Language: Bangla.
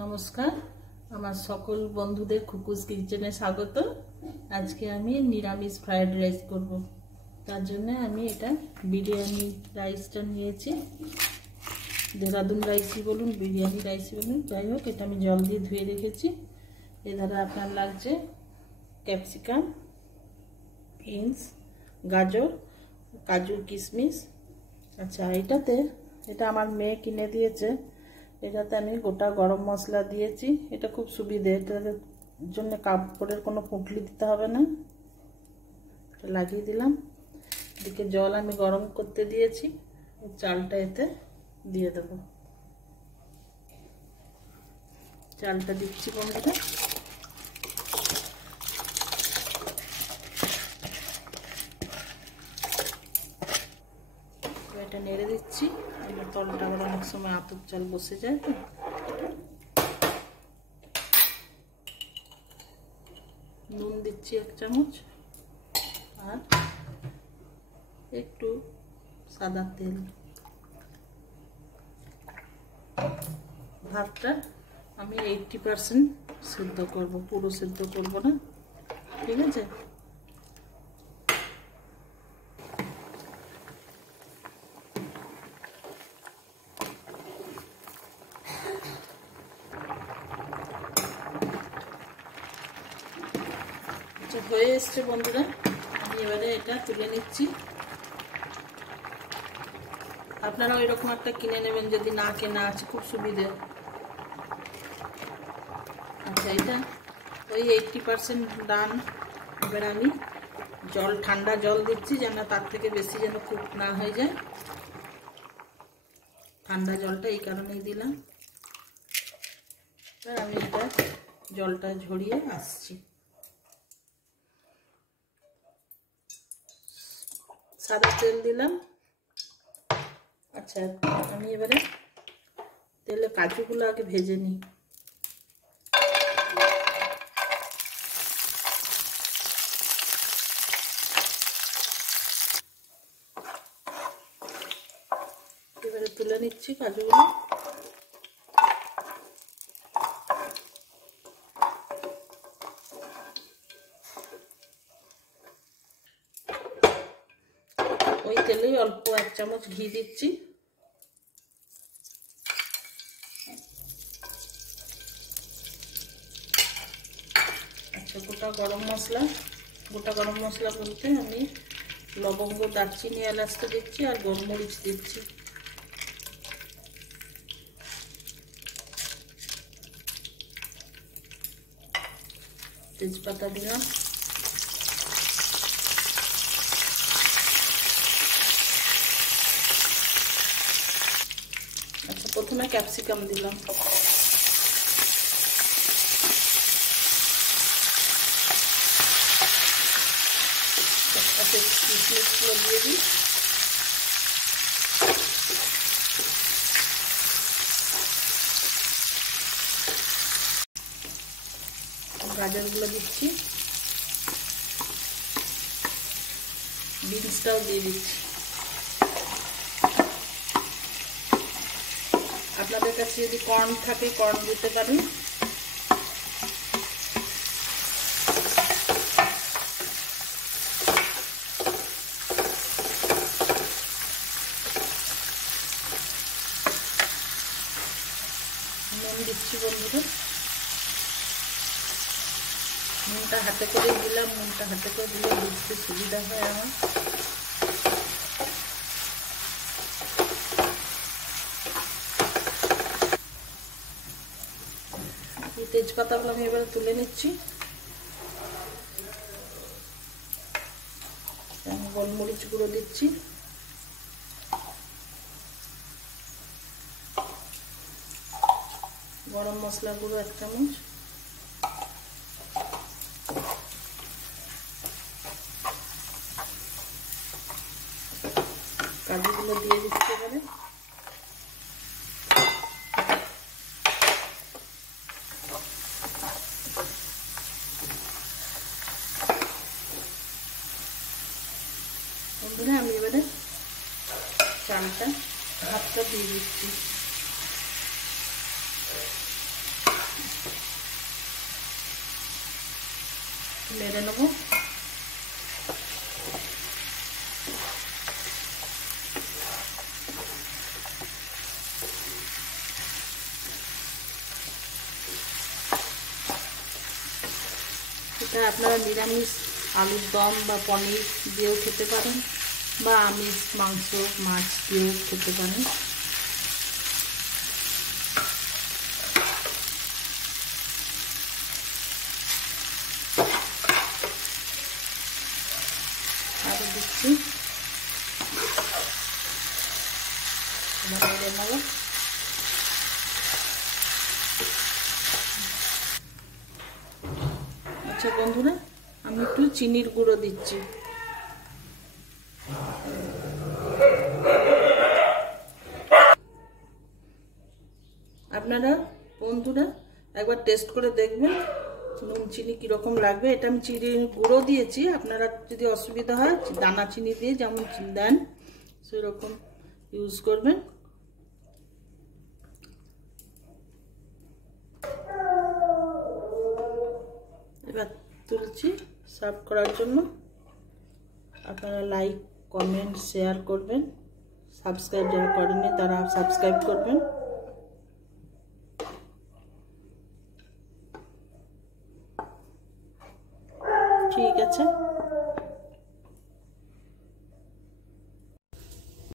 নমস্কার, আমার সকল বন্ধুদের খুকুস কিচেনে স্বাগত। আজকে আমি নিরামিষ ফ্রাইড রাইস করব। তার জন্য আমি এটা বিরিয়ানি রাইসটা নিয়েছি। দেরাদুন রাইসই বলুন, বিরিয়ানি রাইসই বলুন, যাই হোক, এটা আমি জল দিয়ে ধুয়ে রেখেছি। এধারে আপনার লাগছে ক্যাপসিকাম, বিনস, গাজর, কাজু, কিশমিশ। আচ্ছা, এটা আমার মেয়ে কিনে দিয়েছে। এটাতে আমি গোটা গরম মশলা দিয়েছি। এটা খুব সুবিধে, এটার জন্য কাপড়ের কোনো পুঁটলি দিতে হবে না। এটা লাগিয়ে দিলাম। এদিকে জল আমি গরম করতে দিয়েছি। চালটা এতে দিয়ে দেব। চালটা দিচ্ছি বন্ধুরা। এটা নেড়ে দিচ্ছি। আমার তলটা আবার অনেক সময় আতপ চাল বসে যায়, তো নুন দিচ্ছি 1 চামচ, আর একটু সাদা তেল। ভাতটা আমি 80% সেদ্ধ করব, পুরো সেদ্ধ করব না, ঠিক আছে? হয়ে এসছে বন্ধুরা, আমি এবারে এটা তুলে নিচ্ছি। আপনারা ওই রকম একটা কিনে নেবেন যদি না কেনা আছে, খুব সুবিধে। আচ্ছা, এটা ওই 80% ডান। এবার আমি ঠান্ডা জল দিচ্ছি, যেন তার থেকে বেশি যেন কুক না হয়ে যায়। ঠান্ডা জলটা এই কারণেই দিলাম। এবার আমি এটা জলটা ঝরিয়ে আসছি। সাদা তেল দিলাম। আচ্ছা, আমি এবারে তেলে কাজুগুলো আগে ভেজে নিই। এবারে তুলে নিচ্ছি কাজুগুলো। ওই তেলেই অল্প 1 চামচ ঘি দিচ্ছি। আচ্ছা, গোটা গরম মশলা বলতে আমি লবঙ্গ, দারচিনি, এলাচটা দিচ্ছি, আর গোলমরিচ দিচ্ছি। তেজপাতা দিলাম। আচ্ছা, প্রথমে ক্যাপসিকাম দিলাম। কিশমিশগুলো দিয়ে দিই। গাজরগুলো দিচ্ছি, বিনসটাও দিয়ে দিচ্ছি। আপনাদের কাছে যদি কর্ন থাকে কর্ন দিতে পারেন। নুন দিচ্ছি বন্ধুরা। নুনটা হাতে করে দিলাম। নুনটা হাতে করে দিলে বুঝতে সুবিধা হয় আমার। এই তেজপাতাগুলো আমি এবার তুলে নিচ্ছি। আমি গোলমরিচ গুঁড়ো দিচ্ছি, গরম মশলা গুঁড়ো 1 চামচ, কাজুগুলো দিয়ে দিচ্ছি এবারে। বন্ধুরা, আমি এবারে ভাতটা দিয়ে দিচ্ছি। নেড়ে নেব। এটা আপনারা নিরামিষ আলুর দম বা পনির দিয়েও খেতে পারেন, বা আমিষ মাংস মাছ দিয়েও খেতে পারেন। আরও দিচ্ছি নেড়ে নেব। আচ্ছা বন্ধুরা, আমি একটু চিনির গুঁড়ো দিচ্ছি। আপনারা বন্ধুরা একবার টেস্ট করে দেখবেন নুন চিনি কীরকম লাগবে। এটা আমি চিনির গুঁড়ো দিয়েছি, আপনারা যদি অসুবিধা হয় দানা চিনি দিয়ে যেমন দেন সেরকম ইউজ করবেন। এবার তুলছি সার্ভ করার জন্য। আপনারা লাইক কমেন্ট শেয়ার করবেন, সাবস্ক্রাইব যারা করেননি তারা সাবস্ক্রাইব করবেন। ঠিক আছে।